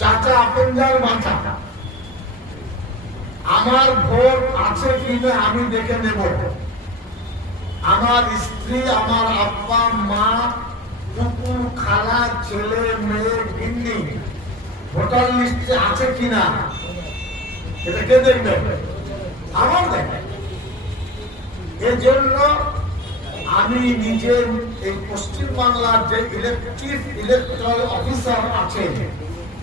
চাচা আপনজার বাঁচা আমার ভোট আছে কিনা আমি দেখে নেব। আমার স্ত্রী, আমার আব্বা, মা, কুকুর, খালা, ছেলে, মেয়ে, গিন্নি, ভোটার লিস্টে আছে কিনা? এটা কে দেখবে? আমার দেখবে। এর জন্য আমি নিজে এই পশ্চিম বাংলার যে ইলেকট্রিক ইলেকট্রাল অফিসার আছে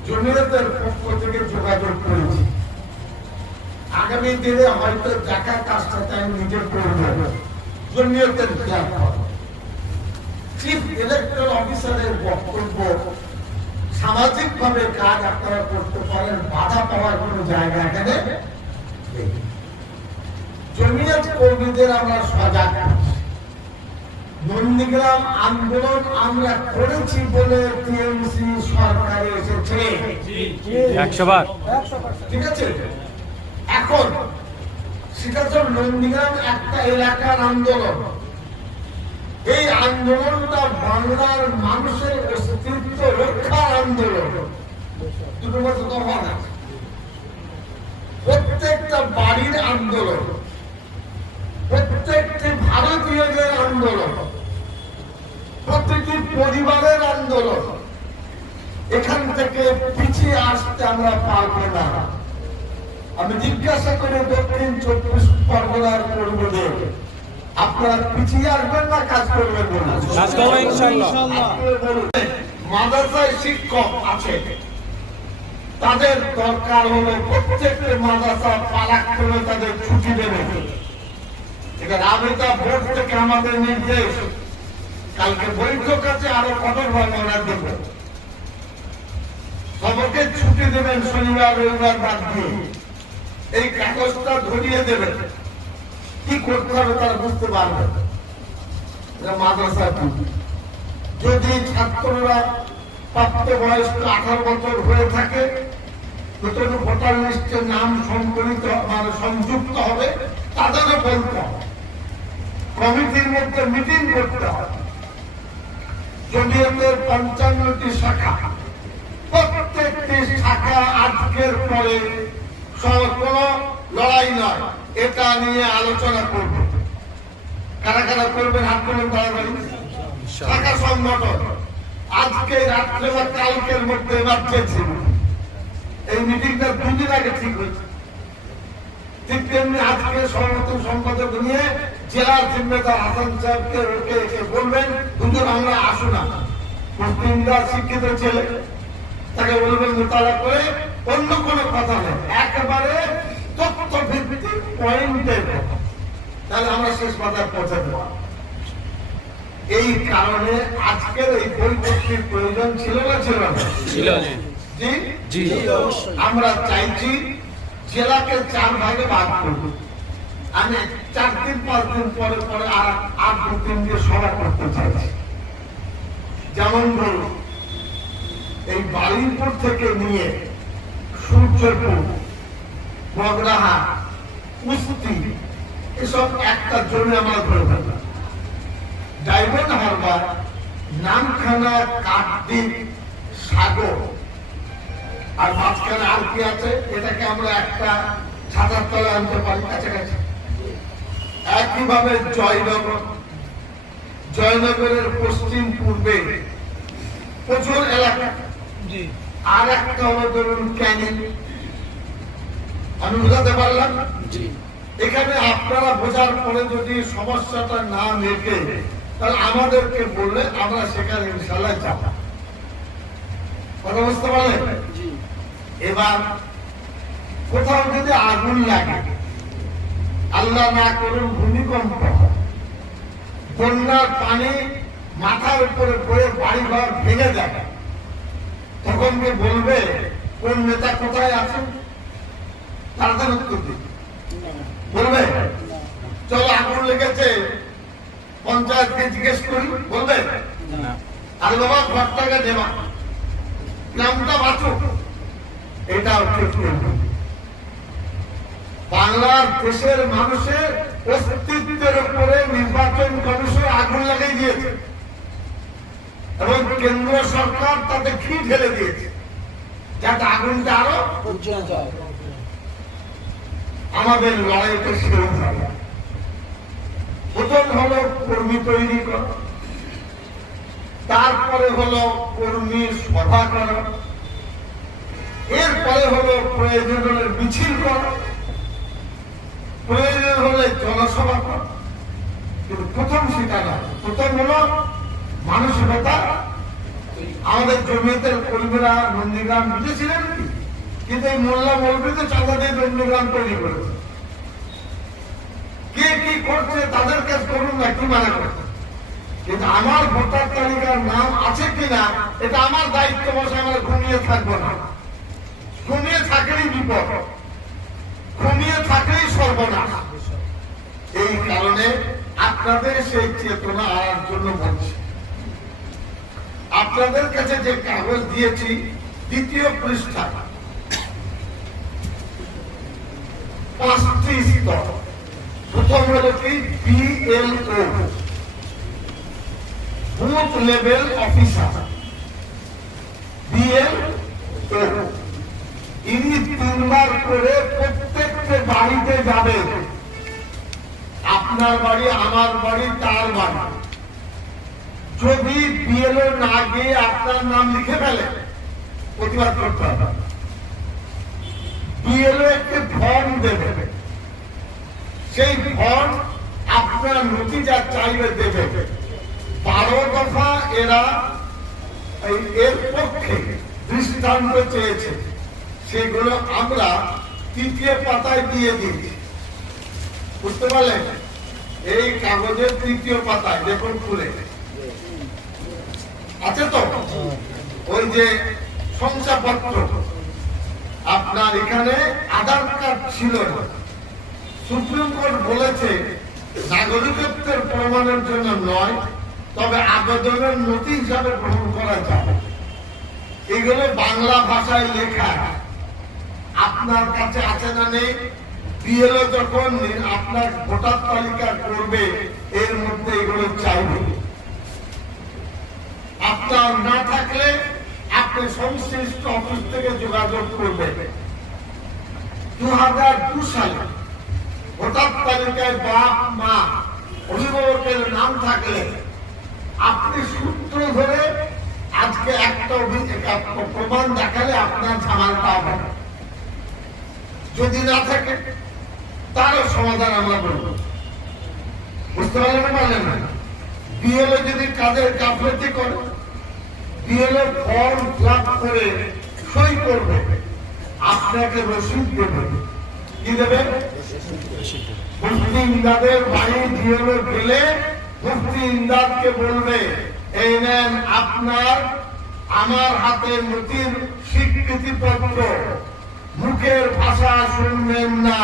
পক্ষ থেকে যোগাযোগ করেছি আগামী দিনে হয়তো দেখা কাজটা তাই নিজে করব চিফ ইলেকট্রাল অফিসারের বক্তব্য সামাজিক ভাবে কাজ আপনারা করতে পারেন, বাধা পাওয়ার কোনো জায়গা এখানে। জমিয়ত কর্মীদের আমরা সজাগ। নন্দীগ্রাম আন্দোলন আমরা করেছি বলে টিএমসি সরকারে এসেছে। একশো বার ঠিক আছে? এখন সেটা তো নন্দীগ্রাম একটা এলাকার আন্দোলন। এই আন্দোলনটা বাংলার মানুষের অস্তিত্ব রক্ষার আন্দোলন। দুটো মধ্যে তফাৎ আছে প্রত্যেকটা বাড়ির আন্দোলন প্রত্যেকটি ভারতীয়দের আন্দোলন। প্রত্যেকটি পরিবারের আন্দোলন। এখান থেকে পিছিয়ে আসতে আমরা পারব না। আমি জিজ্ঞাসা করে দক্ষিণ চব্বিশ পরগনার কর্মীদের আপনারা পিছিয়ে আসবেন না কাজ করবেন মাদ্রাসায় শিক্ষক আছে। তাদের দরকার হলো প্রত্যেকটা মাদ্রাসা পালাক করে তাদের ছুটি দেবে। এটা রাবিতা বোর্ড থেকে আমাদের নির্দেশ কালকে বৈঠক আছে আরও কঠোর ভাবে আমরা দেব। সবকে ছুটি দেবেন শনিবার, রবিবার বাদ দিয়ে। এই কাগজটা ধরিয়ে দেবেন। কি করতে হবে তারা বুঝতে পারবে মাদ্রাসা যদি ছাত্ররা প্রাপ্ত বয়স্ক আঠারো বছর হয়ে থাকে, নতুন ভোটার লিস্টে নাম সংকলিত মানে সংযুক্ত হবে, তাদেরও বলতে হবে। কমিটির মধ্যে মিটিং করতে হবে। জমিয়তের পঞ্চান্নটি শাখা। প্রত্যেকটি শাখা আজকের পরে কোনো লড়াই নয়, এটা নিয়ে আলোচনা করব। কারা কারা করবেন হাত করবেন তাড়াতাড়ি শাখা সংগঠন। আজকে রাত্রে বা কালকের মধ্যে এবার চেয়েছিল এই মিটিংটা দুদিন আগে ঠিক হয়েছে। ঠিক তেমনি আজকে সভাপতি, সম্পাদক নিয়ে জেলার জিম্মেদার হাসান সাহেবকে বলবেন? দুজন আমরা আসুন না। মুসলিমরা শিক্ষিত ছেলে। তাকে বলবেন মোতালা করে অন্য কোনো কথা নেই। একেবারে তথ্য ভিত্তিক পয়েন্টের কথা। তাহলে আমরা শেষ কথায় পৌঁছাতে পারব এই কারণে আজকের এই বৈঠকটির প্রয়োজন ছিল না ছিল না? ছিল। আমরা চাইছি জেলাকে চার ভাগে ভাগ করব আমি চার দিন পাঁচ দিন পরে পরে আর আর দু তিন দিয়ে সভা করতে চাইছি। যেমন ধরুন, এই বালিমপুর থেকে নিয়ে সূর্যপুর বগরাহা কুস্তি, এসব একটা জমি আমরা ধরে ফেললাম ডায়মন্ড হারবার, নামখানা কাকদ্বীপ সাগর। আর মাঝখানে আর কি আছে? এটাকে আমরা একটা ছাতার তলায় আনতে পারি, কাছাকাছি। একইভাবে জয়নগর জয়নগরের পশ্চিম পূর্বে প্রচুর এলাকা। আর একটা হলো ধরুন ক্যানিং। আমি বোঝাতে পারলাম? এখানে আপনারা বোঝার পরে যদি সমস্যাটা না মেটে তাহলে আমাদেরকে বললে আমরা সেখানে ইনশাল্লাহ যাব। কথা বুঝতে পারলেন? এবার কোথাও যদি আগুন লাগে আল্লাহ না করুন ভূমিকম্প। বন্যার পানি মাথার উপরে পড়ে বাড়ি ঘর ভেঙে যাবে। তখন কে বলবে, কোন নেতা কোথায় আছেন? তাড়াতাড়ি উত্তর দিন। বলবে, চলো আগুন লেগেছে পঞ্চায়েতকে জিজ্ঞেস করি। বলবে, আরে বাবা ঘরটাকে দেওয়া গ্রামটা বাঁচুক। ঠিক নয়। বাংলার দেশের মানুষের অস্তিত্বের উপরে নির্বাচন কমিশন আগুন লাগাই দিয়েছে। এবং কেন্দ্র সরকার তাতে ঘি ঢেলে দিয়েছে, যাতে আগুনটা আরও আমাদের লড়াইটা শুরু হবে প্রথম হলো কর্মী তৈরি করা, তারপরে হলো কর্মী সভা করা, এরপরে হলো প্রয়োজন হলে মিছিল করা। প্রয়োজন হলে জনসভা করা। কিন্তু প্রথম সেটা না প্রথম হলো মানসিকতা। আমাদের জমিয়তের কর্মীরা, নন্দীগ্রাম বুঝেছিলেন কিন্তু এই মোল্লা মৌলবী তো চাঁদা দিয়ে নন্দীগ্রাম তৈরি করেছে। কে কি করছে, তাদের কাজ করুন না, কি মানে করছে? কিন্তু আমার ভোটার তালিকার নাম আছে কিনা, এটা আমার দায়িত্ব বসে আমরা ঘুমিয়ে থাকব না। ঘুমিয়ে থাকলেই বিপদ। ঘুমিয়ে থাকলেই সর্বনাশ এই কারণে আপনাদের সেই চেতনা আনার জন্য বলছি। আপনাদের কাছে যে কাগজ দিয়েছি, দ্বিতীয় পৃষ্ঠা প্রথম হলো কি? প্রত্যেকটা বাড়িতে যাবেন আপনার বাড়ি, আমার বাড়ি, তার বাড়ি। যদি বিএলও না গিয়ে আপনার নাম লিখে ফেলে, প্রতিবাদ করতে হবে। বিএলও একটি ফর্ম দেবে। সেই ফর্ম আপনার নথি যা চাইবে দেবে। বারো দফা এরা এর পক্ষে দৃষ্টান্ত চেয়েছে। সেগুলো আমরা তৃতীয় পাতায় দিয়ে দিচ্ছি বুঝতে পারলেন? এই কাগজের তৃতীয় পাতায়, দেখুন খুলে। আছে তো? ওই যে শংসাপত্র। আপনার এখানে আধার কার্ড ছিল না। সুপ্রিম কোর্ট বলেছে, নাগরিকত্বের প্রমাণের জন্য নয়, তবে আবেদনের নথি হিসাবে গ্রহণ করা যাবে। এগুলো বাংলা ভাষায় লেখা। আপনার কাছে আছে না নেই? বিএলও যখন আপনার ভোটার তালিকা করবে, এর মধ্যে এগুলো চাইবে। আপনার না থাকলে আপনি সংশ্লিষ্ট অফিস থেকে যোগাযোগ করবেন। দু হাজার দু সালে ভোটার তালিকায় বাপ, মা, অভিভাবকের নাম থাকলে আপনি সূত্র ধরে আজকে একটা অভি- একটা প্রমাণ দেখালে আপনার ঝামালটা হবে না। যদি না থাকে, তারও সমাধান আমরা করব। বুঝতে পারলেন পারলেন না? বিএলও যদি কাজের গাফলতি করে বিএলও ফর্ম ফিল করে সই করবে, আপনাকে রসিদ দেবে। কি দেবে? মুফতি ইমদাদের বাড়ি বিএলও গেলে মুফতি ইমদাদকে বলবে, এই নেন আপনার, আমার হাতে নথির স্বীকৃতি পত্র মুখের ভাষা শুনবেন না।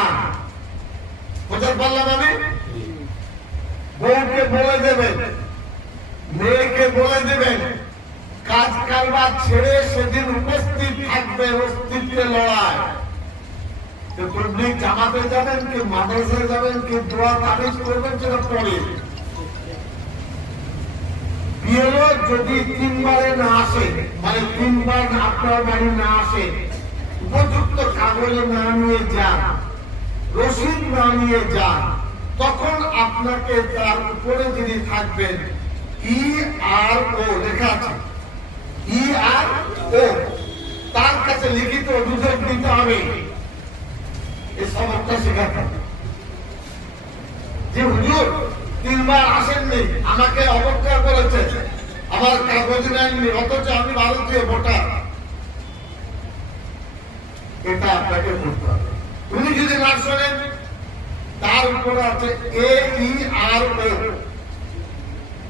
বুঝতে পারলাম আমি? বউকে বলে দেবেন, মেয়েকে বলে দেবেন, কাজ কারবার ছেড়ে সেদিন উপস্থিত থাকবে অস্তিত্বে লড়াই। কেউ জামাতে যাবেন কেউ মাদ্রাসায় যাবেন কেউ দোয়া তাবিজ করবেন সেটা পরে বিএলও যদি তিনবারে না আসে মানে তিনবার আপনার বাড়ি না আসে উপযুক্ত কাগজে না নিয়ে যান, রসিদ না নিয়ে যান, তখন আপনাকে তার উপরে যিনি থাকবেন ই আর ও লেখা আছে। ই আর ও তার কাছে লিখিত অভিযোগ দিতে হবে। এই সবকটা শেখাতে। যে হুজুর, তিনবার আসেননি, আমাকে অবজ্ঞা করেছে। আমার কাগজ নেননি, অথচ আমি ভারতীয় ভোটার। এটা আপনাকে করতে হবে। উনি যদি না শোনেন তার উপরে আছে এ ই আর ও।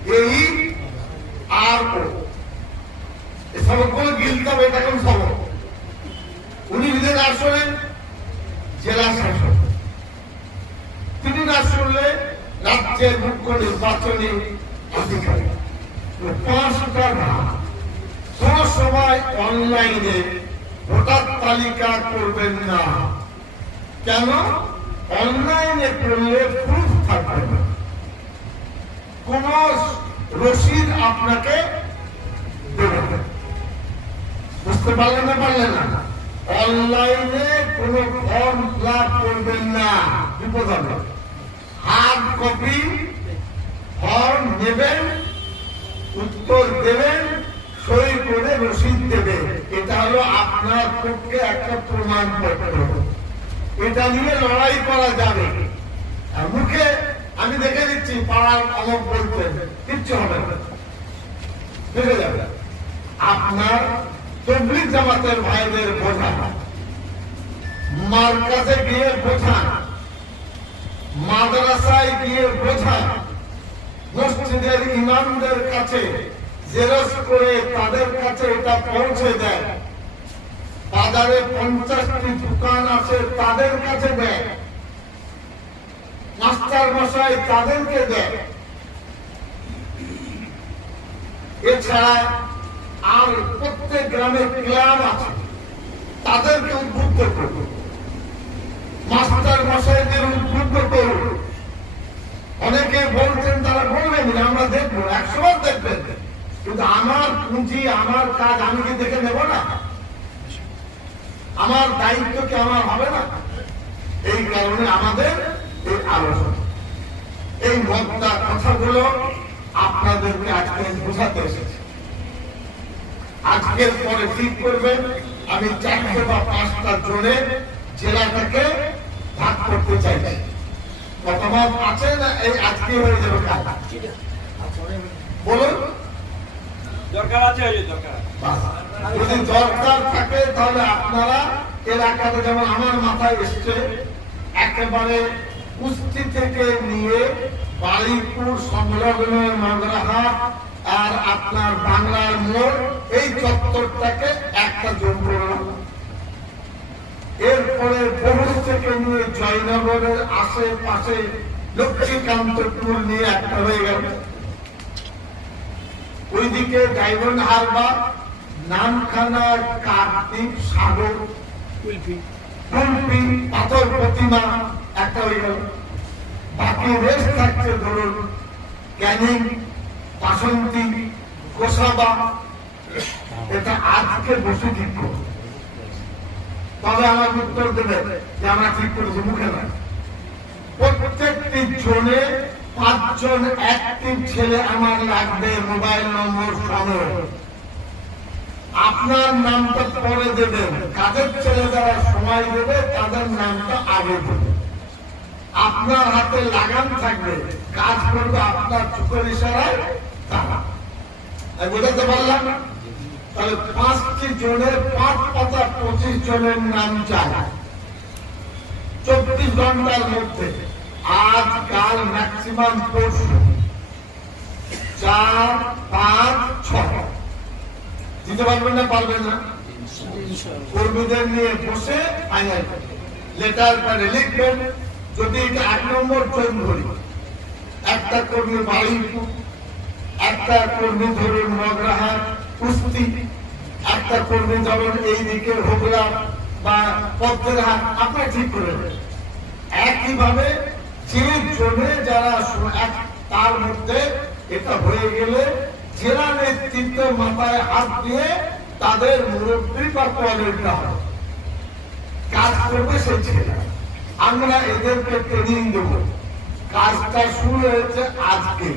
এ ই আর ও। সবকগুলো গিলতে হবে, এটা কোন সবক? উনি যদি না শোনেন জেলা শাসক। তিনি না শুনলে রাজ্যের মুখ্য নির্বাচনী অধিকারী পাঁচটা নাম কোন সময় অনলাইনে ভোটার তালিকা করবেন না। কেন? অনলাইনে করলে প্রুফ থাকবে না। কোন রসিদ আপনাকে দেবে। বুঝতে পারলেন না পারলেন না? অনলাইনে কোনো ফর্ম ফিল করবেন না। বিপদ হবে। হার্ড কপি ফর্ম নেবেন, উত্তর দেবেন সই করে রসিদ দেবেন এটা হলো আপনার পক্ষে একটা প্রমাণপত্র। এটা নিয়ে লড়াই করা যাবে। মুখে আমি দেখে দিচ্ছি পাড়ার অমক বলতেন কিচ্ছু হবে না। যাবে। আপনার তবলিক জামাতের ভাইদের বোঝা মার গিয়ে বোঝা মাদ্রাসায় গিয়ে বোঝা মসজিদের ইমামদের কাছে জেরক্স করে তাদের কাছে এটা পৌঁছে দেয়। বাজারে পঞ্চাশটি দোকান আছে, তাদের কাছে দেয়। মাস্টার মশাই তাদেরকে দেয়। এছাড়া আর প্রত্যেক গ্রামে ক্লাব আছে, তাদেরকে উদ্বুদ্ধ করব মাস্টার মশাইদের উদ্বুদ্ধ করব অনেকে বলছেন, তারা বলবেন আমরা দেখব, একশো বার দেখবেন। কিন্তু আমার পুঁজি, আমার কাজ আমি কি দেখে নেব না? আমার দায়িত্ব কি আমার হবে না? এই কারণে আমাদের এই আলোচনা। এই মতটা কথাগুলো আপনাদেরকে আজকে বোঝাতে এসেছি। আজকের পরে ঠিক করবেন, আমি চারটে বা পাঁচটা জোনে জেলাটাকে ভাগ করতে চাইছি। মতামত আছে না? এই আজকে হয়ে যাবে বলুন। যদি দরকার থাকে, তাহলে আপনারা এলাকাতে যেমন আমার মাথায় এসছে, একেবারে কুস্তি থেকে নিয়ে বাড়িপুর সংলগ্ন মাদ্রাহাট আর আপনার বাংলার মোড়, এই চত্বরটাকে একটা করলাম এরপরে বহু থেকে নিয়ে জয়নগরের আশেপাশে লক্ষ্মীকান্তপুর নিয়ে একটা হয়ে গেল। ওইদিকে ডায়মন্ড হারবার নামখানার কার্তিক সাগর কুলপি পাথর প্রতিমা একটা গেল বাকি রেস্ট থাকছে ধরুন ক্যানিং বাসন্তী গোসাবা। এটা আজকে বসে ঠিক করব। তবে আমার উত্তর দেবে যে আমরা ঠিক করেছি মুখে নয়। প্রত্যেকটি জনে পাঁচজন অ্যাক্টিভ ছেলে আমার লাগবে মোবাইল নম্বর সহ। আপনার নামটা পরে দেবেন। কাদের ছেলে যারা সময় দেবে, তাদের নামটা আগে দেবে আপনার হাতে লাগাম থাকবে। কাজ করবে আপনার চোখের ইশারায় বোঝাতে পারলাম? তাহলে পাঁচটি জনের পাঁচ পাতা পঁচিশ জনের নাম চাই। চব্বিশ ঘণ্টার মধ্যে। আজ কাল ম্যাক্সিমাম পরশু চার, পাঁচ, ছয়। দিতে পারবেন না পারবেন না? কর্মীদের নিয়ে বসে ফাইনাল লেটার প্যাডে লিখবেন। যদি এটা এক নম্বর ট্রেন ধরি, একটা কর্মী বাড়িপুর একটা কর্মী ধরুন মগরাহাট কুস্তি, একটা কর্মী ধরুন এই দিকে হোগলা বা পদ্মের হাট আপনারা ঠিক করে। একইভাবে যে জনে যারা তার মধ্যে এটা হয়ে গেলে জেলা নেতৃত্ব মাথায় হাত দিয়ে তাদের মুরব্বী বা কোয়ালিটা হবে। কাজ করবে সেই ছেলে আমরা এদেরকে ট্রেনিং দেব। কাজটা শুরু হয়েছে আজকে।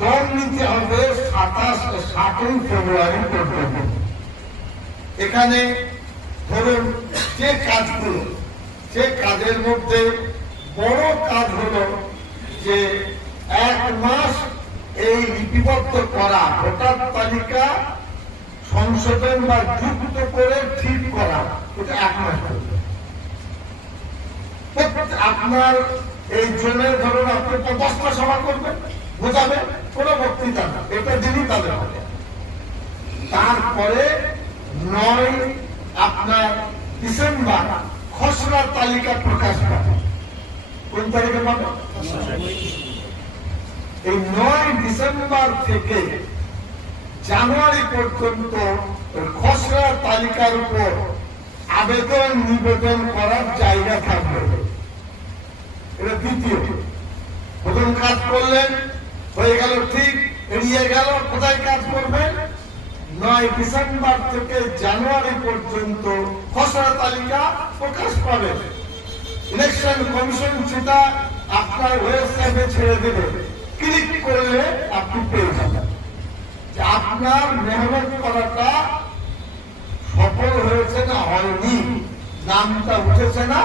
দম নিতে হবে সাতাশ সাতই ফেব্রুয়ারি পর্যন্ত। এখানে ধরুন যে কাজগুলো সে কাজের মধ্যে বড় কাজ হলো যে এক মাস এই লিপিবদ্ধ করা, ভোটার তালিকা সংশোধন বা যুক্ত করে ঠিক করা, এটা এক মাস আপনার এই জন্য ধরুন আপনি দশটা সভা করবেন বোঝাবেন কোনো বক্তৃতা না, এটা দিনই তাদের হবে। তারপরে নয় আপনার ডিসেম্বর খসড়া তালিকা প্রকাশ পাবে। কোন তারিখে পাবে? এই নয় ডিসেম্বর থেকে জানুয়ারি পর্যন্ত খসড়া তালিকার উপর আবেদন নিবেদন করার জায়গা থাকবে। এটা দ্বিতীয়। প্রথম কাজ করলেন, হয়ে গেল ঠিক, এড়িয়ে গেল, কোথায় কাজ করবেন নয় ডিসেম্বর থেকে জানুয়ারি পর্যন্ত খসড়া তালিকা প্রকাশ পাবে। ইলেকশন কমিশন সেটা আপনার ওয়েবসাইটে ছেড়ে দেবে। ক্লিক করলে আপনি পেয়ে যাবেন। আপনার মেহনত করাটা সফল হয়েছে না হয়নি, নামটা উঠেছে না।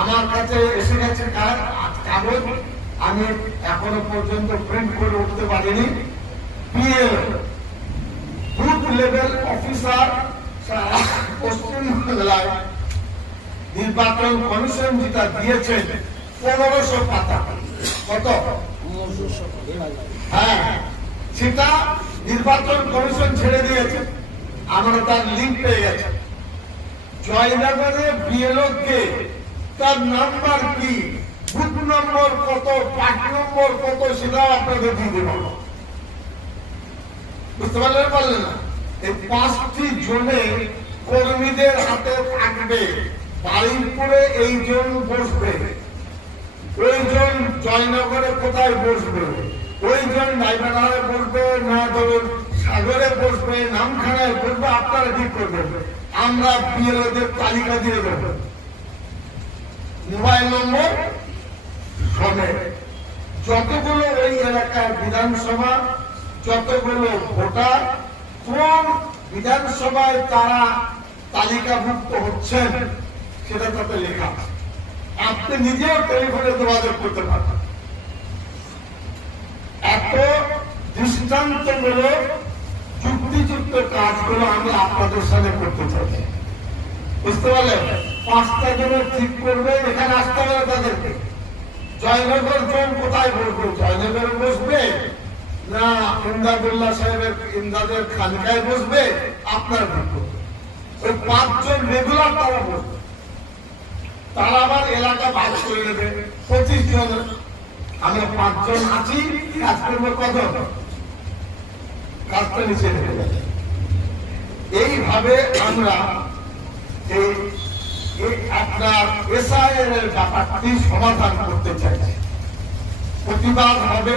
আমার কাছে এসে গেছে কাগজ। আমি এখনও পর্যন্ত প্রিন্ট করে উঠতে পারিনি। পিএল, বুথ লেভেল অফিসার সারা পশ্চিমবাংলায় নির্বাচন কমিশন যেটা দিয়েছে, পনেরোশো পাতা। কত? হ্যাঁ সেটা নির্বাচন কমিশন ছেড়ে দিয়েছে। আমরা তার লিঙ্ক পেয়ে গেছে। জয়নগরে বিএলও কে তার নাম্বার কি? বুথ নম্বর কত পার্ট নম্বর কত, সেটাও আপনাদের দিয়ে দেব। বুঝতে পারলেন পারলেন না? এই পাঁচটি জনে কর্মীদের হাতে থাকবে। বাড়িপুরে এই জন বসবে। ওই জন জয়নগরে কোথায় বসবে? ওই জন নাইবানারে বসবে না ধরুন সাগরে বসবে, নামখানায় বসবে, আপনারা ঠিক করবেন। আমরা বিএলওদের তালিকা দিয়ে দেব। মোবাইল নম্বর সমেত যতগুলো ওই এলাকার বিধানসভা, যতগুলো ভোটার, কোন বিধানসভায় তারা তালিকাভুক্ত হচ্ছেন? সেটা তাতে লেখা। আপনি নিজেও টেলিফোনে যোগাযোগ করতে পারবেন। এত দৃষ্টান্তমূলক যুক্তিযুক্ত কাজগুলো আমি আপনাদের সাথে করতে চাই। বুঝতে পারলেন? পাঁচটা জন ঠিক করবে, এখানে আসতে হবে তাদেরকে। জয়নগর জন কোথায় বসবে জয়নগরে বসবে? না, ইমদাদুল্লাহ সাহেবের, ইমদাদের খানকায় বসবে? আপনার ওই পাঁচজন রেগুলার তারা বসবে। তারা আবার এলাকা ভাগ করে নেবে পঁচিশ জন আমরা পাঁচজন আছি, কাজ করব কত কাজটা নিচে এইভাবে আমরা এই আপনার ব্যাপারটি সমাধান করতে চাইছি। প্রতিবাদ হবে।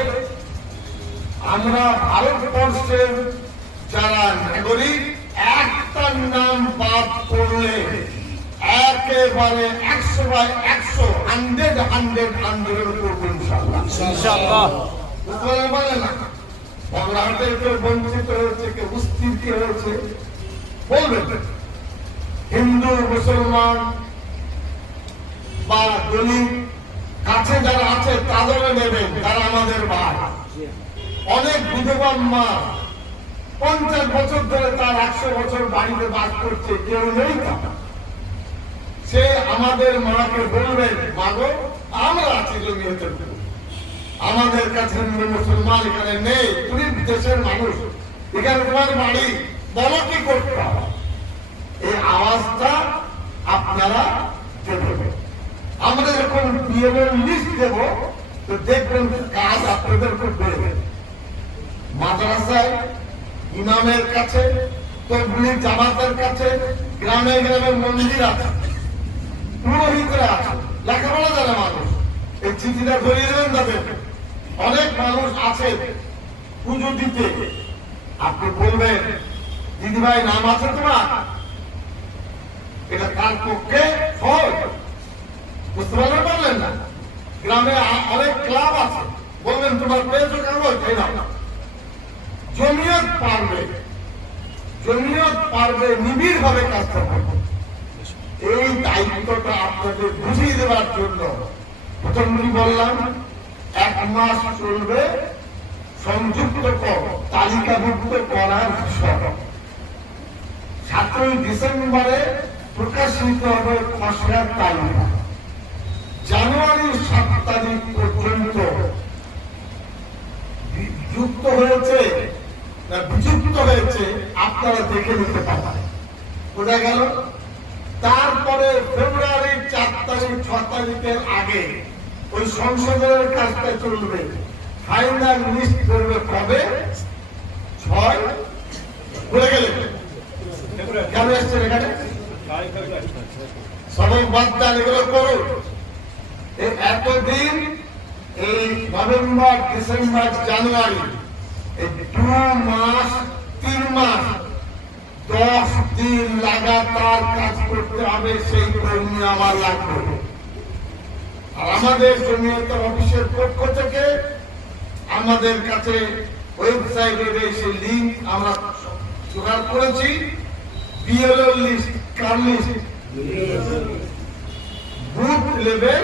আমরা ভারতবর্ষের যারা নাগরিক, একটার নাম বাদ করলে একেবারে একশো বাই একশো হান্ড্রেড হান্ড্রেড আন্দোলন করব ইনশাল্লাহ ইনশাআল্লাহ। বলে না। বাংলাদেশের কেউ বঞ্চিত হয়েছে কেউ উস্তিতি হয়েছে বলবেন হিন্দু মুসলমান বা দলিত কাছে যারা আছে তাদেরও নেবেন তারা আমাদের ভাই। অনেক বিধবা মা পঞ্চাশ বছর ধরে তার একশো বছর বাড়িতে বাস করছে কেউ নেই তার। সে আমাদের মাকে বলবেন মাগো, আমরা আছি জমিয়তের লোক। আমাদের কাছে মুসলমান এখানে নেই তুমি দেশের মানুষ। এখানে তোমার বাড়ি, বলো কি করতে এই আওয়াজটা আপনারা আমরা যখন বিএলএর লিস্ট দেব, তো দেখবেন কাজ আপনাদের খুব বেড়ে মাদ্রাসায় ইমামের কাছে, তবলিগ জামাতের কাছে, গ্রামে গ্রামে মন্দির আছে। মানুষ। এই চিঠিটা অনেক মানুষ আছে পুজো দিতে। আপনি বলবেন, দিদিভাই, নাম আছে তোমার? এটা তার পক্ষে? বুঝতে পারলেন পারলেন না? গ্রামে অনেক ক্লাব আছে। বলবেন, তোমার পেয়েছ কাগজ, এই জমিয়ত পারবে। জমিয়ত পারবে নিবিড় ভাবে কাজটা করবে এই দায়িত্বটা আপনাদের বুঝিয়ে দেওয়ার জন্য প্রথমটি বললাম, এক মাস চলবে, সংযুক্ত তালিকাভুক্ত করার বিষয় সাতই ডিসেম্বরে প্রকাশিত হবে খসড়ার তালিকা। জানুয়ারির সাত তারিখ পর্যন্ত যুক্ত হয়েছে বিযুক্ত হয়েছে, আপনারা দেখে নিতে পারেন বোঝা গেল? তারপরে ফেব্রুয়ারির চার তারিখ, ছ তারিখের আগে ওই সংশোধনের কাজটা চলবে। ফাইনাল লিস্ট করবে কবে? ছয়? বলে গেলে। কেন এসছেন এখানে? সবাই বাদ এগুলো করুন। এতদিন এই নভেম্বর, ডিসেম্বর, জানুয়ারি, এই দু মাস দশ দিন লাগাতার কাজ করতে হবে সেই কর্মী আমার লাগবে আর আমাদের জমিয়ত অফিসের পক্ষ থেকে আমাদের কাছে ওয়েবসাইটের সেই লিঙ্ক আমরা জোগাড় করেছি। বিএলও লিস্ট কার লিস্ট বুথ লেভেল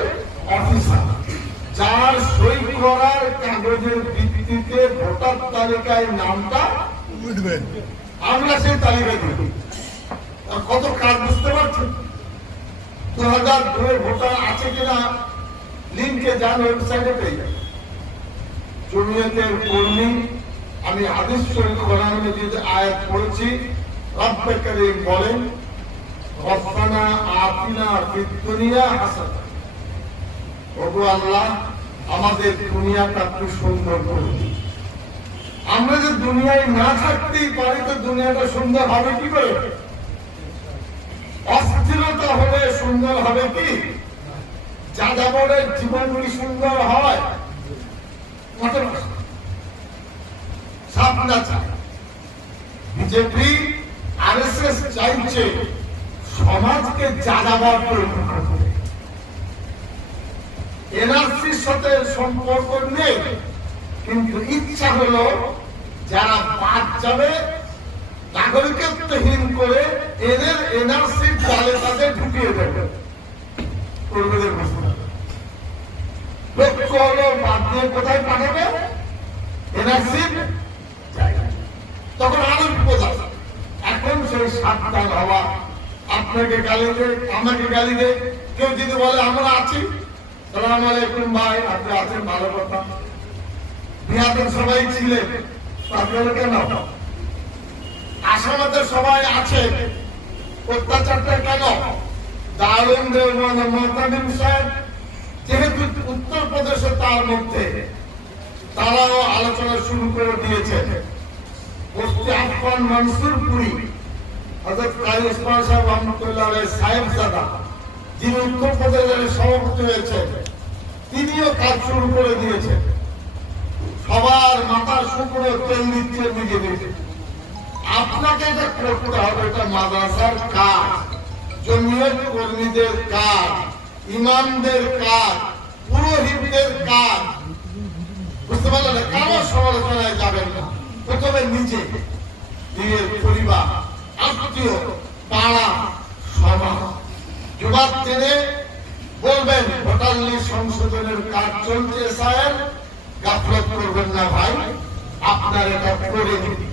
অফিসার যার সই করার কাগজের ভিত্তিতে ভোটার তালিকায় নামটা আমরা সেই তালিকা দিব কত কাজ বুঝতে পারছেন দু হাজার দুই ভোটার আছে কিনা, লিঙ্কে যান ওয়েবসাইটে পেয়ে যাবেন জমিয়তের কর্মী, আমি হাদিস আয়াত পড়েছি রব্বে করিম বলেন, রব্বানা ওগো আল্লাহ আমাদের দুনিয়াটা একটু সুন্দর করে আমরা যে দুনিয়ায় না থাকতেই পারি, তো দুনিয়াটা সুন্দর হবে কি করে? অস্থিরতা হলে সুন্দর হবে কি? যাযাবরের জীবন কি সুন্দর হয়। বিজেপি আর এস এস চাইছে সমাজকে যাযাবর এনআরসির সাথে সম্পর্ক নেই, কিন্তু ইচ্ছা হলো যারা বাদ যাবে নাগরিকত্বহীন করে এদের এনআরসির জালে তাদের ঢুকিয়ে দেবে। দিয়ে এখন সেই সাবধান আপনাকে গালি আমাকে গালি দে। কেউ যদি বলে, আমরা আছি। সালাম আলাইকুম ভাই, আপনি আছেন? ভালো কথা। বিহারের সবাই ছিলেন। আপনারা কেন? আসামাতে সবাই আছে। অত্যাচারটা কেন? দারুণ দেওয়ান মহতামিম সাহেব যেহেতু উত্তরপ্রদেশে তার মধ্যে তারাও আলোচনা শুরু করে দিয়েছে দিয়েছেন। সবার মাথার শুকনো তেল দিচ্ছে নিজে আপনাকে এটা করতে হবে এটা মাদ্রাসার কাজ, জমিয়ত কর্মীদের কাজ, ইমামদের কাজ, পুরোহিতদের কাজ। না? প্রথমে পাড়া যুবাক বলবেন সংশোধনের কাজ করবেন না ভাই। আপনার এটা করে দিন।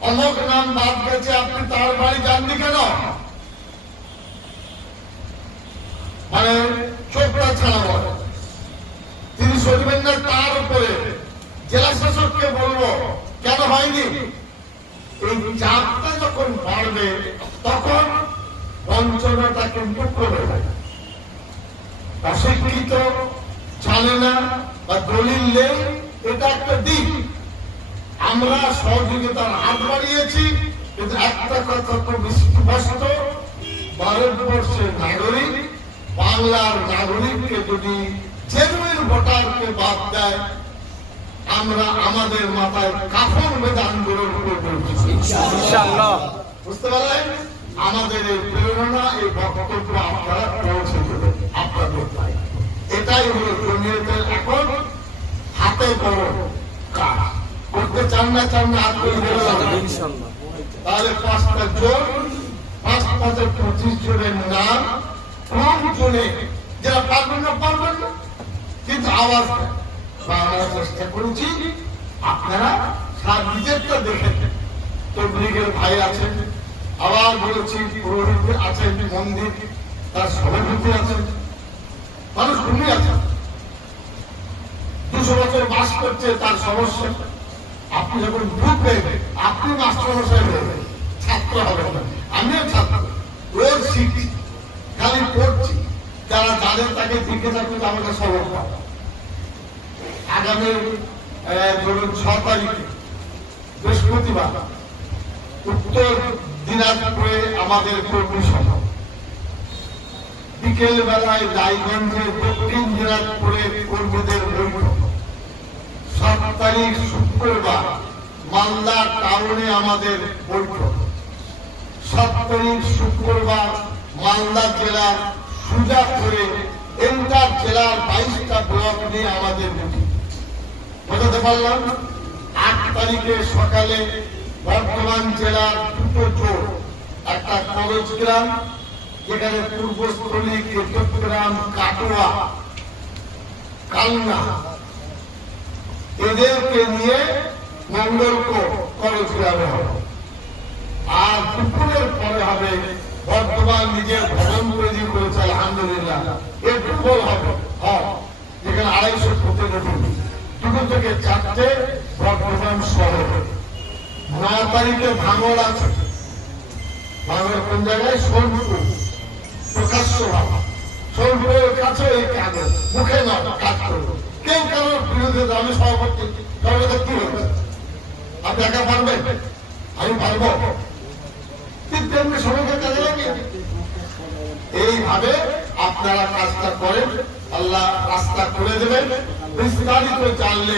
অমক নাম বাদ গেছে, আপনি তার বাড়ি যাননি কেন? মানে চোখটা ছাড়া বলে। তিনি সরবেন না, তার উপরে। জেলা শাসককে বলব, কেন হয়নি? এই চাপটা যখন বাড়বে, তখন বঞ্চনাটা কিন্তু কমে যাবে। অশিক্ষিত, জানে না বা দলিল নেই, এটা একটা দিক। আমরা সহযোগিতার হাত বাড়িয়েছি কিন্তু একটা কথা তো স্পষ্ট ভারতবর্ষের নাগরিক বাংলার নাগরিককে যদি জেনুইন ভোটারকে বাদ দেয় আমরা আমাদের মাথায় কাফন বেঁধে আন্দোলন বুঝতে পারলেন? আমাদের এই প্রেরণা এই বক্তব্য আপনারা পৌঁছে দেবেন আপনাদের এটাই হলো জমিয়তের এখন হাতে বড় করতে চান না চান না তাহলে পাঁচটা জন পাঁচ পাঁচে পঁচিশ জনের নাম কম জনে যারা পারবেন না পারবেন না। কিন্তু আওয়াজ। আমরা চেষ্টা করেছি আপনারা সার নিজেরটা দেখেন। তবলিগের ভাই আছেন আবার বলেছি পুরোহিত আছেন মন্দির তার সভাপতি আছেন মানুষ ঘুমিয়ে আছেন দুশো বছর বাস করছে তার সমস্যা। আপনি যখন ঢুকবেন আপনি মাস্টার মশাই হবেন ছাত্র হবেন না। আমিও ছাত্র। রোজ শিখছি খালি পড়ছি। যারা জানেন তাকে জিজ্ঞাসা করতে আমাকে সবল পায় আগামী ধরুন ছ তারিখে, বৃহস্পতিবার, উত্তর দিনাজপুরে আমাদের কর্মী সভা। বিকেল বেলায় রায়গঞ্জের দক্ষিণ দিনাজপুরের কর্মীদের বৈঠক। সাত তারিখ শুক্রবার মালদা টাউনে আমাদের বৈঠক। সাত তারিখ শুক্রবার মালদা জেলার সুজাপুরে এন্টার জেলার বাইশটা ব্লক নিয়ে আমাদের বোঝাতে পারলাম? আট তারিখে সকালে বর্ধমান জেলার দুটো জোর একটা কলেজ গ্রাম, যেখানে পূর্বস্থলী কেতগ্রাম কাটোয়া, কালনা। এদেরকে নিয়ে মঙ্গলকো কলেজ গ্রামে হবে আর দুপুরের পরে হবে, বর্তমান নিজের ভবন তৈরি করেছে, আলহামদুলিল্লাহ। এর দুপুর হবে হ্যাঁ যেখানে আড়াইশো প্রতিনিধি। দুটো থেকে চারটে বর্তমান শহরে। ন তারিখে ভাঙড় আছে। ভাঙড় কোন জায়গায়? সোনপুর। প্রকাশ্য ভাবা সোনপুরের কাছে এই কাগজ। মুখে না কাজ করব কেউ কারোর আমি সভাপতি কি হবে আপনি একা পারবেন? আমি পারব। এইভাবে আপনারা কাজটা করেন, আল্লাহ রাস্তা করে দেবেন, বিস্তারিত জানলে